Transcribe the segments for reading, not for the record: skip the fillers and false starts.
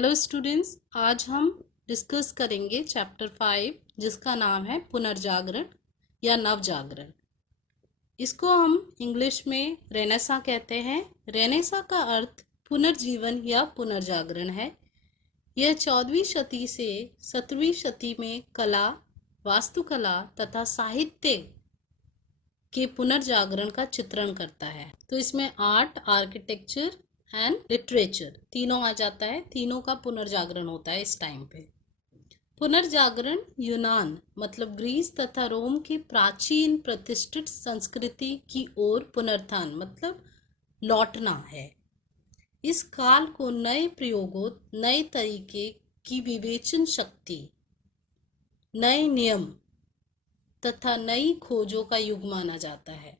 Hello students, आज हम discuss करेंगे चैप्टर 5 जिसका नाम है पुनर्जागरण या नवजागरण। इसको हम इंग्लिश में रेनेसा कहते हैं। रेनेसा का अर्थ पुनर्जीवन या पुनर्जागरण है। यह 14वीं शती से 17वीं शती में कला, वास्तुकला तथा साहित्य के पुनर्जागरण का चित्रण करता है। तो इसमें आर्ट, आर्किटेक्चर एंड लिटरेचर तीनों आ जाता है। तीनों का पुनर्जागरण होता है इस टाइम पे। पुनर्जागरण यूनान मतलब ग्रीस तथा रोम की प्राचीन प्रतिष्ठित संस्कृति की ओर पुनरुत्थान मतलब लौटना है। इस काल को नए प्रयोगों, नए तरीके की विवेचन शक्ति, नए नियम तथा नई खोजों का युग माना जाता है।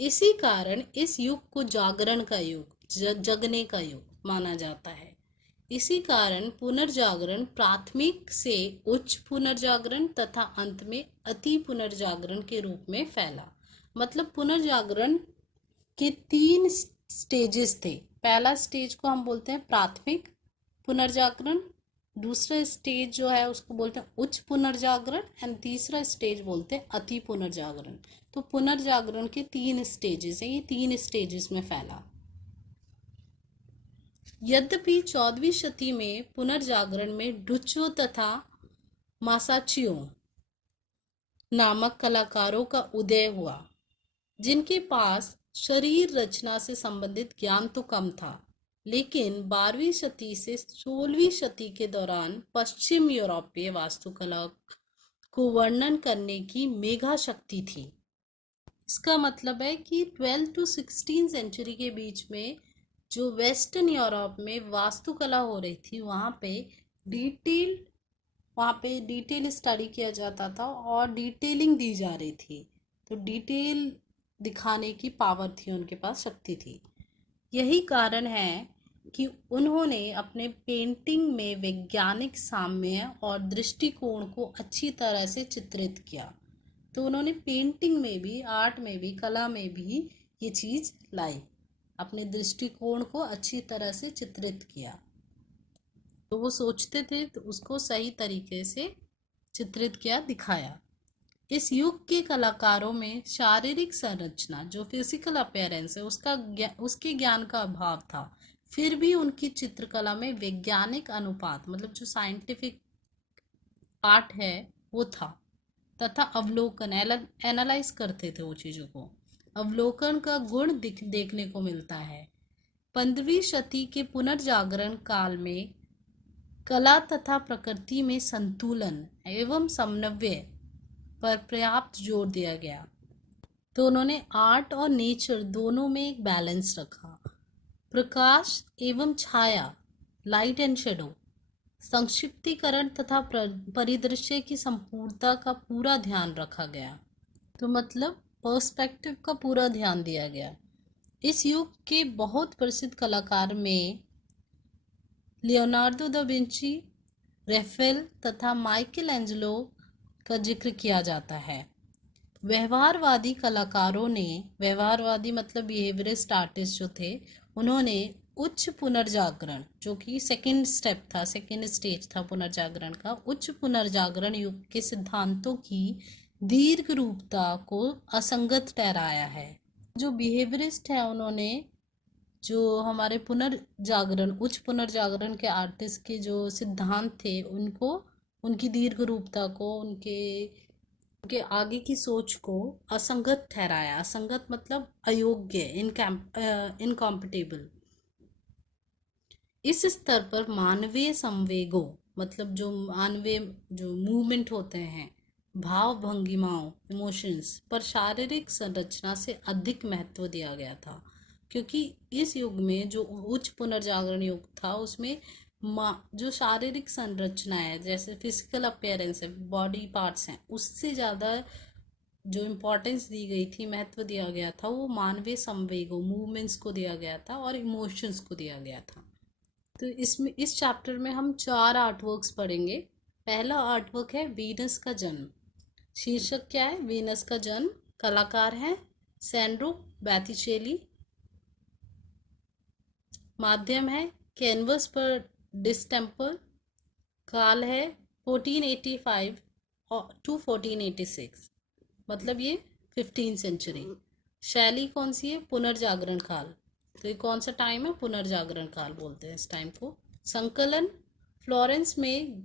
इसी कारण इस युग को जागरण का युग, जगने का युग माना जाता है। इसी कारण पुनर्जागरण प्राथमिक से उच्च पुनर्जागरण तथा अंत में अति पुनर्जागरण के रूप में फैला। मतलब पुनर्जागरण के 3 स्टेजेस थे। पहला स्टेज को हम बोलते हैं प्राथमिक पुनर्जागरण, दूसरा स्टेज जो है उसको बोलते हैं उच्च पुनर्जागरण एंड तीसरा स्टेज बोलते हैं अति पुनर्जागरण। तो पुनर्जागरण के 3 स्टेजेस हैं। ये 3 स्टेजेस में फैला। यद्यपि 14वीं शती में पुनर्जागरण में डुच्चो तथा मासाचियो नामक कलाकारों का उदय हुआ, जिनके पास शरीर रचना से संबंधित ज्ञान तो कम था, लेकिन 12वीं शती से 16वीं शती के दौरान पश्चिम यूरोपीय वास्तुकला को वर्णन करने की मेघा शक्ति थी। इसका मतलब है कि 12 to 16 सेंचुरी के बीच में जो वेस्टर्न यूरोप में वास्तुकला हो रही थी, वहाँ पे डिटेल स्टडी किया जाता था और डिटेलिंग दी जा रही थी। तो डिटेल दिखाने की पावर थी, उनके पास शक्ति थी। यही कारण है कि उन्होंने अपने पेंटिंग में वैज्ञानिक साम्य और दृष्टिकोण को अच्छी तरह से चित्रित किया। तो उन्होंने पेंटिंग में भी, आर्ट में भी, कला में भी ये चीज़ लाई, अपने दृष्टिकोण को अच्छी तरह से चित्रित किया। तो वो सोचते थे तो उसको सही तरीके से चित्रित किया, दिखाया। इस युग के कलाकारों में शारीरिक संरचना जो फिजिकल अपीयरेंस है उसके ज्ञान का अभाव था। फिर भी उनकी चित्रकला में वैज्ञानिक अनुपात मतलब जो साइंटिफिक पार्ट है वो था, तथा अवलोकन, एनालाइज करते थे वो चीज़ों को। अवलोकन का गुण देखने को मिलता है। 15वीं शती के पुनर्जागरण काल में कला तथा प्रकृति में संतुलन एवं समन्वय पर पर्याप्त जोर दिया गया। तो उन्होंने आर्ट और नेचर दोनों में एक बैलेंस रखा। प्रकाश एवं छाया, लाइट एंड शेडो, संक्षिप्तीकरण तथा परिदृश्य की संपूर्णता का पूरा ध्यान रखा गया। तो मतलब पर्सपेक्टिव का पूरा ध्यान दिया गया। इस युग के बहुत प्रसिद्ध कलाकार में लियोनार्डो दा विंची, रेफेल तथा माइकल एंजेलो का जिक्र किया जाता है। व्यवहारवादी कलाकारों ने, व्यवहारवादी मतलब बिहेवियरिस्ट आर्टिस्ट जो थे, उन्होंने उच्च पुनर्जागरण जो कि सेकंड स्टेप था, सेकंड स्टेज था पुनर्जागरण का, उच्च पुनर्जागरण युग के सिद्धांतों की दीर्घ रूपता को असंगत ठहराया है। जो बिहेवियरिस्ट है उन्होंने जो हमारे पुनर्जागरण, उच्च पुनर्जागरण के आर्टिस्ट के जो सिद्धांत थे उनको, उनकी दीर्घ रूपता को, उनके आगे की सोच को असंगत ठहराया। असंगत मतलब अयोग्य, इनकॉम्पिटेबल। इस स्तर पर मानवीय संवेगों मतलब जो मानवीय जो मूवमेंट होते हैं, भाव भंगिमाओं, इमोशंस पर शारीरिक संरचना से अधिक महत्व दिया गया था। क्योंकि इस युग में जो उच्च पुनर्जागरण युग था उसमें जो शारीरिक संरचना है, जैसे फिजिकल अपीयरेंस है, बॉडी पार्ट्स हैं, उससे ज़्यादा जो इम्पोर्टेंस दी गई थी, महत्व दिया गया था, वो मानवीय संवेगों, मूवमेंट्स को दिया गया था और इमोशंस को दिया गया था। तो इसमें इस चैप्टर में हम 4 आर्टवर्क्स पढ़ेंगे। पहला आर्टवर्क है वीनस का जन्म। शीर्षक क्या है? वीनस का जन्म। कलाकार हैं सैंड्रो बैथिचेली। माध्यम है कैनवस पर डिस्टेम्पर। काल है 1485 टू 1486, मतलब ये 15 सेंचुरी। शैली कौन सी है? पुनर्जागरण काल। तो ये कौन सा टाइम है? पुनर्जागरण काल बोलते हैं इस टाइम को। संकलन फ्लोरेंस में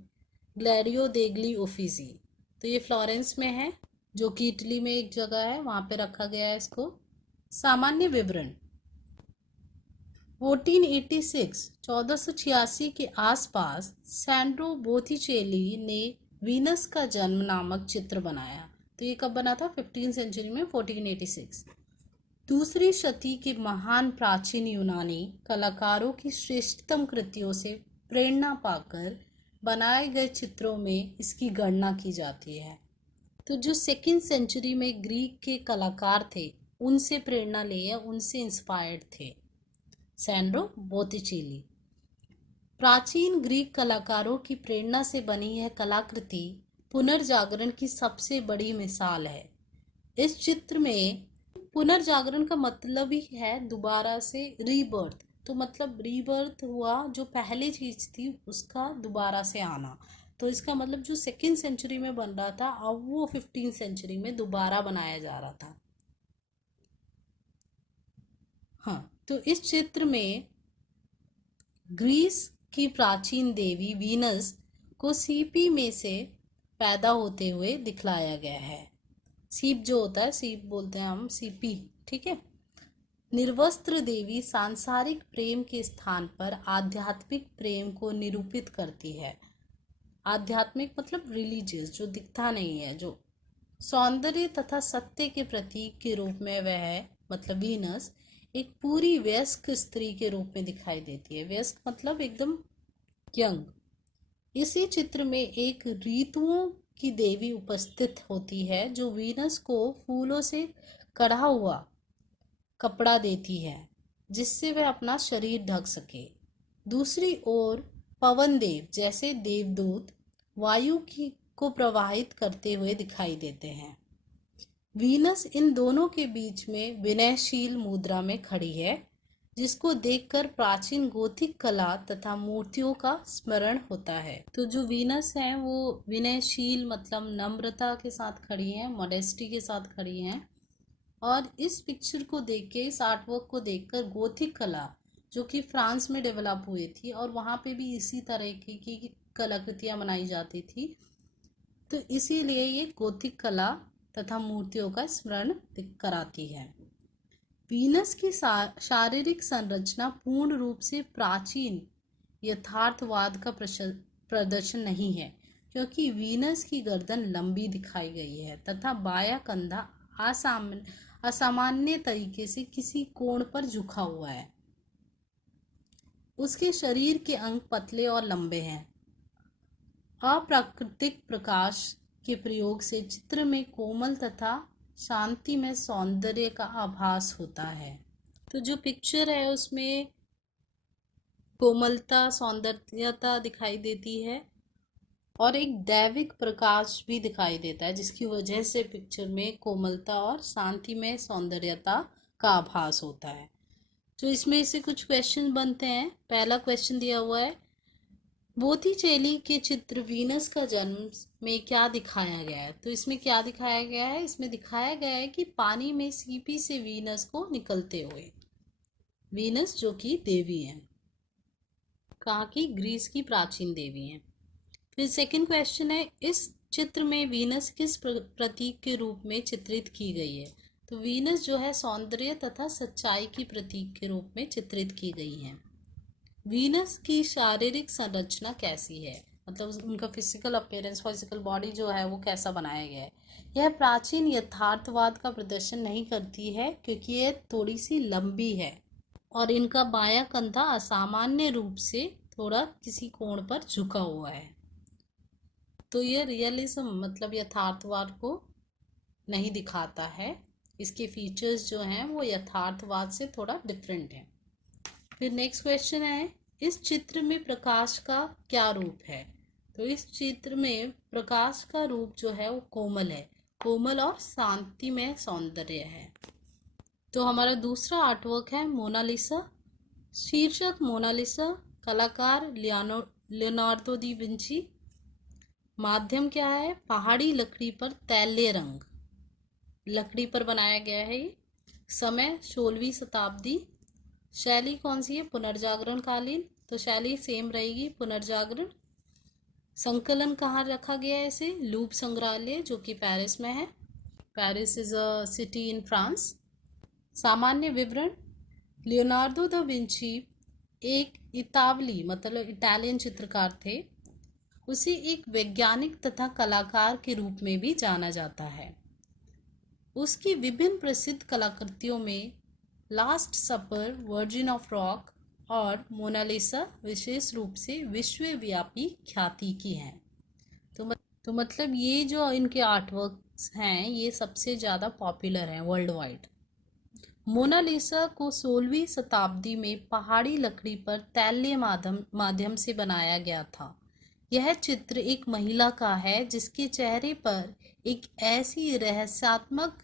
ग्लैडियो देगली ओफिसी, तो ये फ्लोरेंस में है, जो कि इटली में एक जगह है, वहाँ पे रखा गया है इसको। सामान्य विवरण 1486 के आसपास सैंड्रो बोथिचेली ने वीनस का जन्म नामक चित्र बनाया। तो ये कब बना था? 15 सेंचुरी में, 1486। दूसरी शती के महान प्राचीन यूनानी कलाकारों की श्रेष्ठतम कृतियों से प्रेरणा पाकर बनाए गए चित्रों में इसकी गणना की जाती है। तो जो सेकेंड सेंचुरी में ग्रीक के कलाकार थे, उनसे प्रेरणा लिए, उनसे इंस्पायर्ड थे सैंड्रो बोथिचेली। प्राचीन ग्रीक कलाकारों की प्रेरणा से बनी यह कलाकृति पुनर्जागरण की सबसे बड़ी मिसाल है। इस चित्र में पुनर्जागरण का मतलब ही है दोबारा से रीबर्थ, तो मतलब रीबर्थ हुआ, जो पहली चीज थी उसका दोबारा से आना। तो इसका मतलब जो सेकेंड सेंचुरी में बन रहा था, अब वो 15 सेंचुरी में दोबारा बनाया जा रहा था। हाँ, तो इस चित्र में ग्रीस की प्राचीन देवी वीनस को सीपी में से पैदा होते हुए दिखलाया गया है। सीप जो होता है, सीप बोलते हैं हम, सीपी, ठीक है। निर्वस्त्र देवी सांसारिक प्रेम के स्थान पर आध्यात्मिक प्रेम को निरूपित करती है। आध्यात्मिक मतलब रिलीजियस, जो दिखता नहीं है, जो सौंदर्य तथा सत्य के प्रतीक के रूप में वह मतलब वीनस एक पूरी वयस्क स्त्री के रूप में दिखाई देती है। वयस्क मतलब एकदम यंग। इसी चित्र में एक ऋतुओं की देवी उपस्थित होती है, जो वीनस को फूलों से कढ़ा हुआ कपड़ा देती है, जिससे वह अपना शरीर ढक सके। दूसरी ओर पवन देव जैसे देवदूत वायु को प्रवाहित करते हुए दिखाई देते हैं। वीनस इन दोनों के बीच में विनयशील मुद्रा में खड़ी है, जिसको देखकर प्राचीन गोथिक कला तथा मूर्तियों का स्मरण होता है। तो जो वीनस है वो विनयशील मतलब नम्रता के साथ खड़ी है, मॉडेस्टी के साथ खड़ी हैं। और इस पिक्चर को देख के, इस आर्टवर्क को देखकर गोथिक कला जो कि फ्रांस में डेवलप हुई थी, और वहाँ पे भी इसी तरह की कलाकृतियाँ बनाई जाती थी, तो इसीलिए ये गोथिक कला तथा मूर्तियों का स्मरण कराती है। वीनस की शारीरिक संरचना पूर्ण रूप से प्राचीन यथार्थवाद का प्रदर्शन नहीं है, क्योंकि वीनस की गर्दन लंबी दिखाई गई है तथा बायां कंधा असामान्य तरीके से किसी कोण पर झुका हुआ है। उसके शरीर के अंग पतले और लंबे हैं। अप्राकृतिक प्रकाश के प्रयोग से चित्र में कोमल तथा शांति में सौंदर्य का आभास होता है। तो जो पिक्चर है उसमें कोमलता, सौंदर्यता दिखाई देती है और एक दैविक प्रकाश भी दिखाई देता है, जिसकी वजह से पिक्चर में कोमलता और शांति में सौंदर्यता का आभास होता है। तो इसमें से कुछ क्वेश्चन बनते हैं। पहला क्वेश्चन दिया हुआ है, बोथिचेली के चित्र वीनस का जन्म में क्या दिखाया गया है? तो इसमें क्या दिखाया गया है? इसमें दिखाया गया है कि पानी में सीपी से वीनस को निकलते हुए, वीनस जो कि देवी है, कहाँ की? ग्रीस की प्राचीन देवी है। फिर सेकंड क्वेश्चन है, इस चित्र में वीनस किस प्रतीक के रूप में चित्रित की गई है? तो वीनस जो है सौंदर्य तथा सच्चाई की प्रतीक के रूप में चित्रित की गई है। वीनस की शारीरिक संरचना कैसी है, मतलब उनका फिजिकल अपीयरेंस, फिजिकल बॉडी जो है वो कैसा बनाया गया है? यह प्राचीन यथार्थवाद का प्रदर्शन नहीं करती है, क्योंकि यह थोड़ी सी लंबी है और इनका बायां कंधा असामान्य रूप से थोड़ा किसी कोण पर झुका हुआ है। तो ये रियलिज्म मतलब यथार्थवाद को नहीं दिखाता है। इसके फीचर्स जो हैं वो यथार्थवाद से थोड़ा डिफरेंट हैं। फिर नेक्स्ट क्वेश्चन है, इस चित्र में प्रकाश का क्या रूप है? तो इस चित्र में प्रकाश का रूप जो है वो कोमल है, कोमल और शांति में सौंदर्य है। तो हमारा दूसरा आर्टवर्क है मोनालिसा। शीर्षक मोनालिसा कलाकार लियोनार्दो दी विंची। माध्यम क्या है? पहाड़ी लकड़ी पर तैलीय रंग, लकड़ी पर बनाया गया है ये। समय 16वीं शताब्दी। शैली कौन सी है? पुनर्जागरण कालीन, तो शैली सेम रहेगी, पुनर्जागरण। संकलन कहाँ रखा गया है इसे? लूव संग्रहालय, जो कि पेरिस में है। Paris is a city in France. सामान्य विवरण। लियोनार्दो दा विंची एक इतावली मतलब इटालियन चित्रकार थे। उसे एक वैज्ञानिक तथा कलाकार के रूप में भी जाना जाता है। उसकी विभिन्न प्रसिद्ध कलाकृतियों में last supper, virgin of rock और मोनालिसा विशेष रूप से विश्वव्यापी ख्याति की हैं। तो मतलब ये जो इनके आर्टवर्क्स हैं ये सबसे ज़्यादा पॉपुलर हैं वर्ल्ड वाइड। मोनालिसा को 16वीं शताब्दी में पहाड़ी लकड़ी पर तैलीय माध्यम से बनाया गया था। यह चित्र एक महिला का है जिसके चेहरे पर एक ऐसी रहस्यात्मक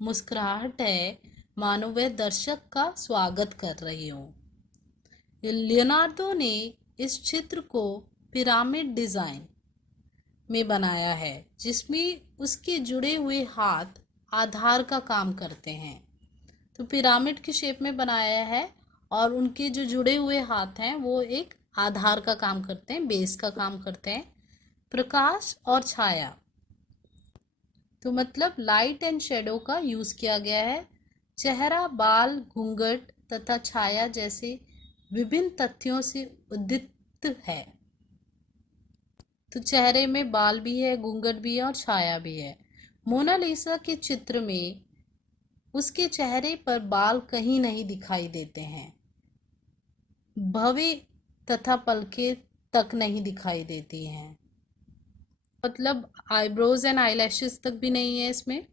मुस्कुराहट है मानो वह दर्शक का स्वागत कर रही हो। लियोनार्दो ने इस चित्र को पिरामिड डिजाइन में बनाया है जिसमें उसके जुड़े हुए हाथ आधार का काम करते हैं। तो पिरामिड की शेप में बनाया है और उनके जो जुड़े हुए हाथ हैं वो एक आधार का काम करते हैं, बेस का काम करते हैं। प्रकाश और छाया, तो मतलब लाइट एंड शेडो का यूज किया गया है। चेहरा, बाल, घूंघट तथा छाया जैसे विभिन्न तथ्यों से उद्दीप्त है। तो चेहरे में बाल भी है, घूंघट भी है और छाया भी है। मोनालिसा के चित्र में उसके चेहरे पर बाल कहीं नहीं दिखाई देते हैं, भवें तथा पलकें तक नहीं दिखाई देती हैं, मतलब आईब्रोज एंड आईलैशेस तक भी नहीं है इसमें।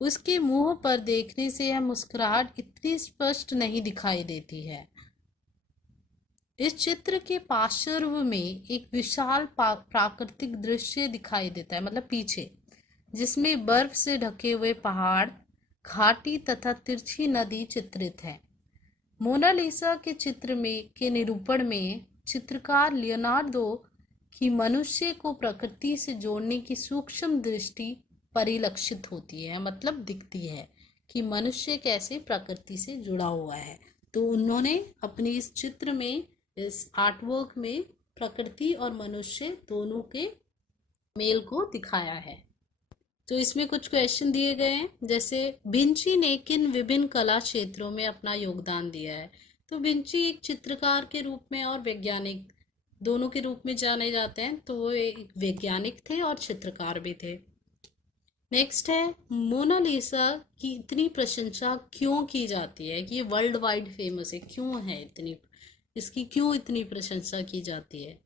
उसके मुंह पर देखने से यह मुस्कुराहट इतनी स्पष्ट नहीं दिखाई देती है। इस चित्र के पार्श्व में एक विशाल प्राकृतिक दृश्य दिखाई देता है, मतलब पीछे, जिसमें बर्फ से ढके हुए पहाड़, घाटी तथा तिरछी नदी चित्रित है। मोनालिसा के चित्र में के निरूपण में चित्रकार लियोनार्दो की मनुष्य को प्रकृति से जोड़ने की सूक्ष्म दृष्टि परिलक्षित होती है, मतलब दिखती है कि मनुष्य कैसे प्रकृति से जुड़ा हुआ है। तो उन्होंने अपने इस चित्र में, इस आर्टवर्क में प्रकृति और मनुष्य दोनों के मेल को दिखाया है। तो इसमें कुछ क्वेश्चन दिए गए हैं, जैसे विंची ने किन विभिन्न कला क्षेत्रों में अपना योगदान दिया है। तो विंची एक चित्रकार के रूप में और वैज्ञानिक दोनों के रूप में जाने जाते हैं, तो वो एक वैज्ञानिक थे और चित्रकार भी थे। नेक्स्ट है, मोनालिसा की इतनी प्रशंसा क्यों की जाती है कि ये वर्ल्ड वाइड फेमस है, क्यों है इतनी, इसकी क्यों इतनी प्रशंसा की जाती है।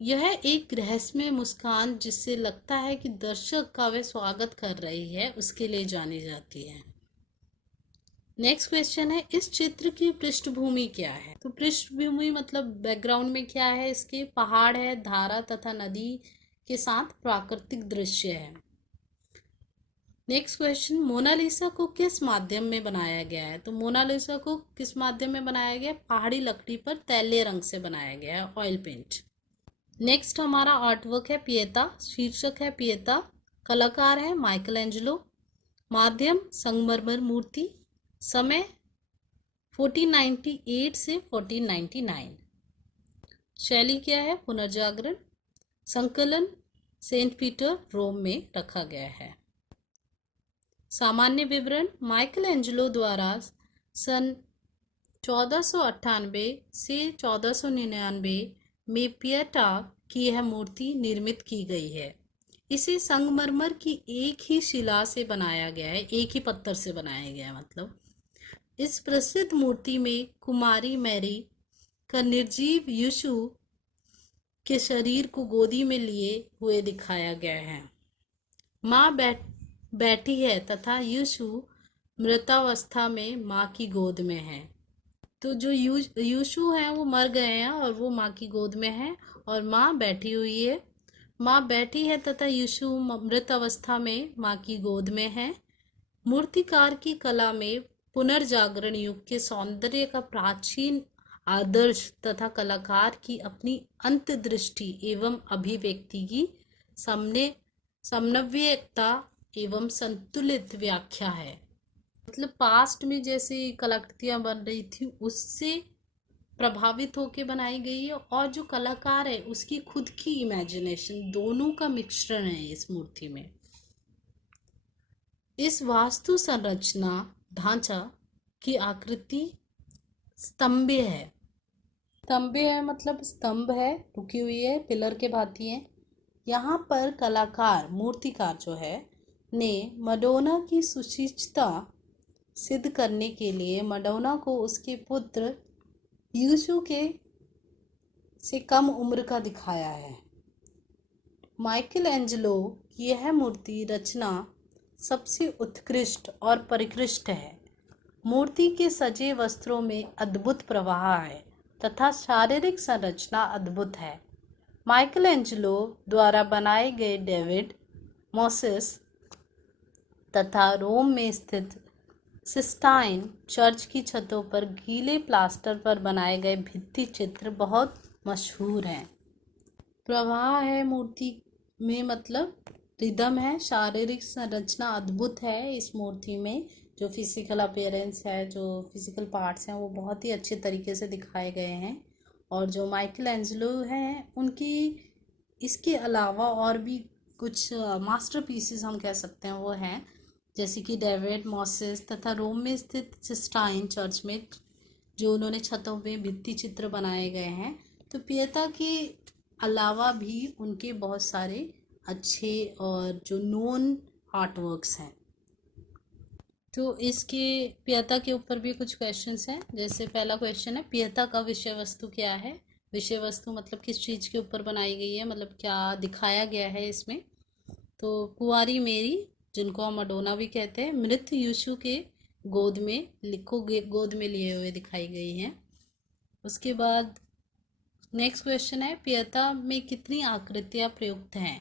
यह एक रहस्यमय मुस्कान जिससे लगता है कि दर्शक का वह स्वागत कर रही है, उसके लिए जानी जाती है। नेक्स्ट क्वेश्चन है, इस चित्र की पृष्ठभूमि क्या है। तो पृष्ठभूमि मतलब बैकग्राउंड में क्या है, इसके पहाड़ है, धारा तथा नदी के साथ प्राकृतिक दृश्य है। नेक्स्ट क्वेश्चन, मोनालिसा को किस माध्यम में बनाया गया है। तो मोनालिसा को किस माध्यम में बनाया गया? पहाड़ी लकड़ी पर तैलीय रंग से बनाया गया है, ऑयल पेंट। नेक्स्ट हमारा आर्टवर्क है पिएता, शीर्षक है पिएता, कलाकार है माइकल एंजेलो, माध्यम संगमरमर मूर्ति, समय 1498 से 1499, शैली क्या है? पुनर्जागरण, संकलन सेंट पीटर रोम में रखा गया है। सामान्य विवरण, माइकल एंजेलो द्वारा सन 1498 से 1499 में पिएटा की यह मूर्ति निर्मित की गई है। इसे संगमरमर की एक ही शिला से बनाया गया है, एक ही पत्थर से बनाया गया है। मतलब इस प्रसिद्ध मूर्ति में कुमारी मैरी का निर्जीव यीशु के शरीर को गोदी में लिए हुए दिखाया गया है। माँ बैठी है तथा यीशु मृतावस्था में माँ की गोद में है। तो जो यीशु हैं वो मर गए हैं और वो माँ की गोद में है और माँ बैठी हुई है। माँ बैठी है तथा यीशु मृत अवस्था में माँ की गोद में है। मूर्तिकार की कला में पुनर्जागरण युग के सौंदर्य का प्राचीन आदर्श तथा कलाकार की अपनी अंतर्दृष्टि एवं अभिव्यक्ति की समन्वयता एवं संतुलित व्याख्या है। मतलब पास्ट में जैसे कलाकृतियां बन रही थी उससे प्रभावित होकर बनाई गई है, और जो कलाकार है उसकी खुद की इमेजिनेशन, दोनों का मिश्रण है इस मूर्ति में। इस वास्तु संरचना ढांचा की आकृति स्तंभे है। स्तंभे है मतलब स्तंभ है, रुकी हुई है, पिलर के भांति है। यहाँ पर कलाकार, मूर्तिकार जो है ने मडोना की सुचिता सिद्ध करने के लिए मडोना को उसके पुत्र यीशु के से कम उम्र का दिखाया है। माइकल एंजेलो की यह मूर्ति रचना सबसे उत्कृष्ट और परिष्कृत है। मूर्ति के सजे वस्त्रों में अद्भुत प्रवाह है तथा शारीरिक संरचना अद्भुत है। माइकल एंजेलो द्वारा बनाए गए डेविड, मोसेस तथा रोम में स्थित सिस्टाइन चर्च की छतों पर गीले प्लास्टर पर बनाए गए भित्ति चित्र बहुत मशहूर हैं। प्रवाह है मूर्ति में, मतलब रिदम है, शारीरिक संरचना अद्भुत है इस मूर्ति में। जो फिजिकल अपीयरेंस है, जो फिजिकल पार्ट्स हैं वो बहुत ही अच्छे तरीके से दिखाए गए हैं। और जो माइकल एंजेलो हैं उनकी इसके अलावा और भी कुछ मास्टरपीसेस हम कह सकते हैं वो हैं, जैसे कि डेविड, मोसेस तथा रोम में स्थित सिस्टाइन चर्च में जो उन्होंने छतों में भित्ति चित्र बनाए गए हैं। तो पियता के अलावा भी उनके बहुत सारे अच्छे और जो नोन आर्ट वर्क्स हैं। तो इसके पियता के ऊपर भी कुछ क्वेश्चंस हैं। जैसे पहला क्वेश्चन है, पियता का विषय वस्तु क्या है? विषय वस्तु मतलब किस चीज़ के ऊपर बनाई गई है, मतलब क्या दिखाया गया है इसमें। तो कुंवारी मेरी, जिनको हम मडोना भी कहते हैं, मृत यीशु के गोद में गोद में लिए हुए दिखाई गई हैं। उसके बाद नेक्स्ट क्वेश्चन है, पियता में कितनी आकृतियाँ प्रयुक्त हैं,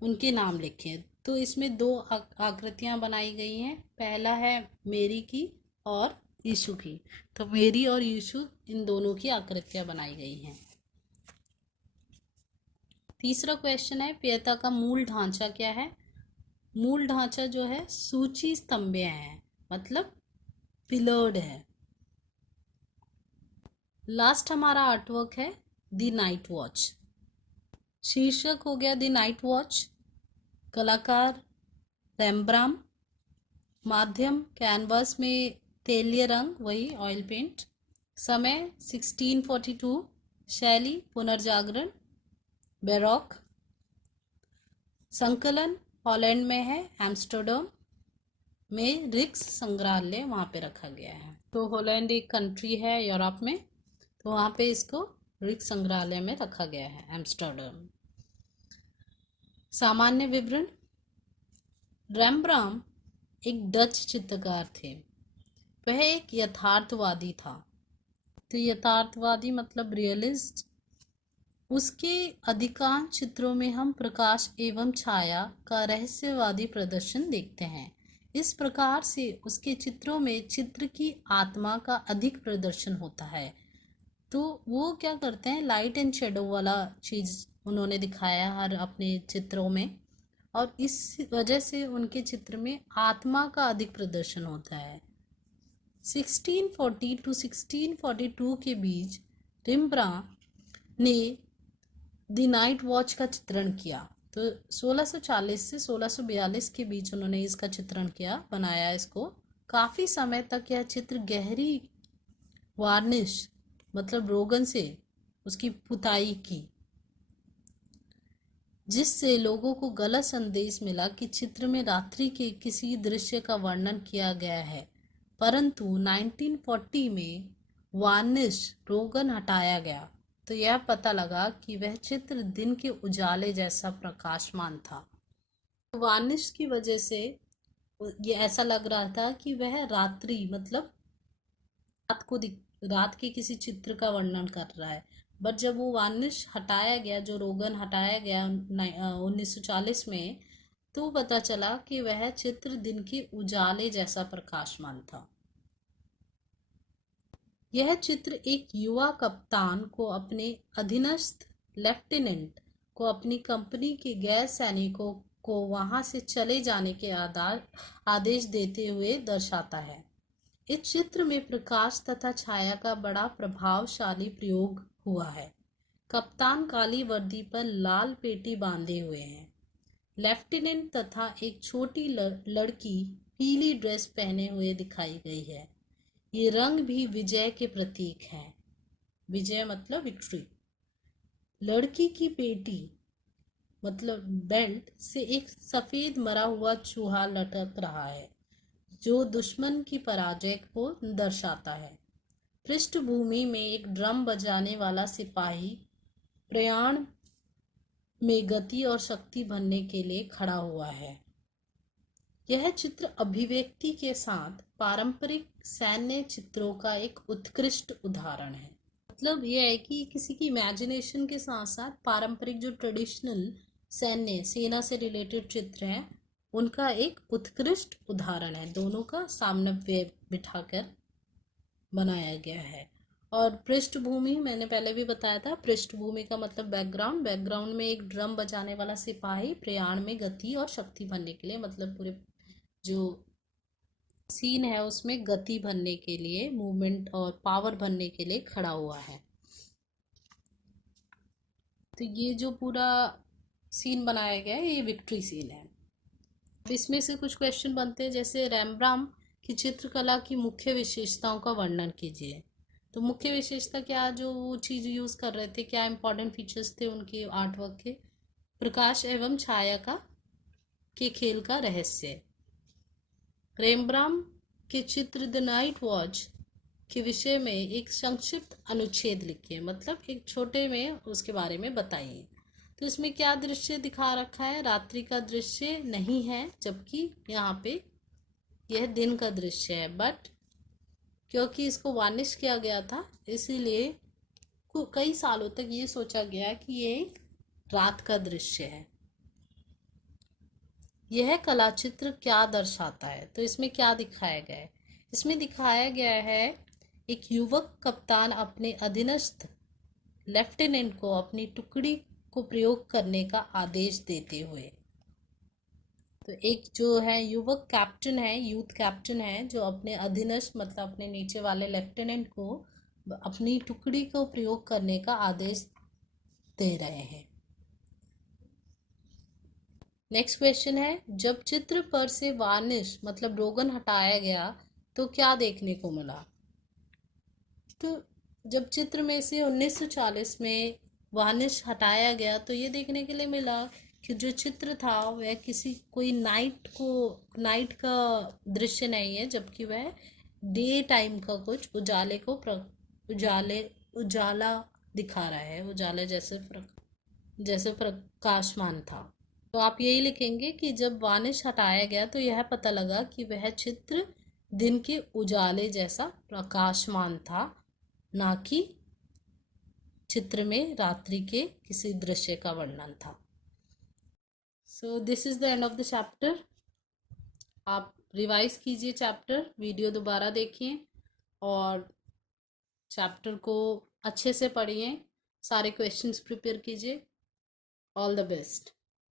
उनके नाम लिखें। तो इसमें दो आकृतियाँ बनाई गई हैं। पहला है मेरी की और यीशु की। तो मेरी और यीशु, इन दोनों की आकृतियाँ बनाई गई हैं। तीसरा क्वेश्चन है, पियता का मूल ढांचा क्या है? मूल ढांचा जो है सूची स्तंभे हैं, मतलब पिलर्ड है। लास्ट हमारा आर्टवर्क है द नाइट वॉच। शीर्षक हो गया द नाइट वॉच। कलाकार रेम्ब्रांड। माध्यम कैनवास में तेलीय रंग, वही ऑयल पेंट। समय 1642। शैली पुनर्जागरण, बैरोक। संकलन हॉलैंड में है, एम्स्टर्डम में रिक्स संग्रहालय वहाँ पे रखा गया है। तो हॉलैंड एक कंट्री है यूरोप में, तो वहाँ पे इसको रिक्स संग्रहालय में रखा गया है, एम्स्टर्डम। सामान्य विवरण, रेम्ब्रांड एक डच चित्रकार थे। वह एक यथार्थवादी था। तो यथार्थवादी मतलब रियलिस्ट। उसके अधिकांश चित्रों में हम प्रकाश एवं छाया का रहस्यवादी प्रदर्शन देखते हैं। इस प्रकार से उसके चित्रों में चित्र की आत्मा का अधिक प्रदर्शन होता है। तो वो क्या करते हैं, लाइट एंड शेडो वाला चीज़ उन्होंने दिखाया हर अपने चित्रों में, और इस वजह से उनके चित्र में आत्मा का अधिक प्रदर्शन होता है। 1640 टू 1642 के बीच रेम्ब्रांड ने द नाइट वॉच का चित्रण किया। तो 1640 से 1642 के बीच उन्होंने इसका चित्रण किया, बनाया इसको। काफ़ी समय तक यह चित्र गहरी वार्निश मतलब रोगन से उसकी पुताई की, जिससे लोगों को गलत संदेश मिला कि चित्र में रात्रि के किसी दृश्य का वर्णन किया गया है। परंतु 1940 में वार्निश रोगन हटाया गया तो यह पता लगा कि वह चित्र दिन के उजाले जैसा प्रकाशमान था। वार्निश की वजह से ये ऐसा लग रहा था कि वह रात्रि मतलब रात के किसी चित्र का वर्णन कर रहा है। बट जब वो वार्निश हटाया गया, जो रोगन हटाया गया 1940 में, तो पता चला कि वह चित्र दिन के उजाले जैसा प्रकाशमान था। यह चित्र एक युवा कप्तान को अपने अधीनस्थ लेफ्टिनेंट को अपनी कंपनी के गैर सैनिकों को वहां से चले जाने के आदेश देते हुए दर्शाता है। इस चित्र में प्रकाश तथा छाया का बड़ा प्रभावशाली प्रयोग हुआ है। कप्तान काली वर्दी पर लाल पेटी बांधे हुए हैं। लेफ्टिनेंट तथा एक छोटी लड़की पीली ड्रेस पहने हुए दिखाई गई है। ये रंग भी विजय के प्रतीक हैं। विजय मतलब विक्ट्री। लड़की की पेटी मतलब बेल्ट से एक सफेद मरा हुआ चूहा लटक रहा है, जो दुश्मन की पराजय को दर्शाता है। पृष्ठभूमि में एक ड्रम बजाने वाला सिपाही प्रयाण में गति और शक्ति भरने के लिए खड़ा हुआ है। यह चित्र अभिव्यक्ति के साथ पारंपरिक सैन्य चित्रों का एक उत्कृष्ट उदाहरण है। मतलब यह है कि किसी की इमेजिनेशन के साथ साथ पारंपरिक जो ट्रेडिशनल सैन्य सेना से रिलेटेड चित्र हैं उनका एक उत्कृष्ट उदाहरण है। दोनों का सामने बिठाकर बनाया गया है। और पृष्ठभूमि मैंने पहले भी बताया था, पृष्ठभूमि का मतलब बैकग्राउंड। बैकग्राउंड में एक ड्रम बजाने वाला सिपाही प्रयाण में गति और शक्ति भरने के लिए, मतलब पूरे जो सीन है उसमें गति भरने के लिए, मूवमेंट और पावर भरने के लिए खड़ा हुआ है। तो ये जो पूरा सीन बनाया गया है ये विक्ट्री सीन है। इसमें से कुछ क्वेश्चन बनते हैं, जैसे रैम्ब्राम की चित्रकला की मुख्य विशेषताओं का वर्णन कीजिए। तो मुख्य विशेषता क्या, जो वो चीज़ यूज़ कर रहे थे, क्या इंपॉर्टेंट फीचर्स थे उनके आर्ट वर्क के। प्रकाश एवं छाया का के खेल का रहस्य। रेम्ब्राम के चित्र द नाइट वॉच के विषय में एक संक्षिप्त अनुच्छेद लिखिए, मतलब एक छोटे में उसके बारे में बताइए। तो इसमें क्या दृश्य दिखा रखा है, रात्रि का दृश्य नहीं है, जबकि यहाँ पे यह दिन का दृश्य है। बट क्योंकि इसको वार्निश किया गया था इसीलिए कई सालों तक ये सोचा गया कि ये एक रात का दृश्य है। यह कला चित्र क्या दर्शाता है, तो इसमें क्या दिखाया गया है। इसमें दिखाया गया है एक युवक कप्तान अपने अधीनस्थ लेफ्टिनेंट को अपनी टुकड़ी को प्रयोग करने का आदेश देते हुए। तो एक जो है युवक कैप्टन है, यूथ कैप्टन है, जो अपने अधीनस्थ मतलब अपने नीचे वाले लेफ्टिनेंट को अपनी टुकड़ी को प्रयोग करने का आदेश दे रहे हैं। नेक्स्ट क्वेश्चन है, जब चित्र पर से वार्निश मतलब रोगन हटाया गया तो क्या देखने को मिला। तो जब चित्र में से 1940 में वार्निश हटाया गया तो ये देखने के लिए मिला कि जो चित्र था वह कोई नाइट का दृश्य नहीं है, जबकि वह डे टाइम का कुछ उजाला दिखा रहा है, उजाले जैसे प्रकाशमान था। तो आप यही लिखेंगे कि जब वार्निश हटाया गया तो यह पता लगा कि वह चित्र दिन के उजाले जैसा प्रकाशमान था, ना कि चित्र में रात्रि के किसी दृश्य का वर्णन था। So this is the end of the chapter. आप रिवाइज कीजिए चैप्टर, वीडियो दोबारा देखिए और चैप्टर को अच्छे से पढ़िए, सारे क्वेश्चंस प्रिपेयर कीजिए। All the best.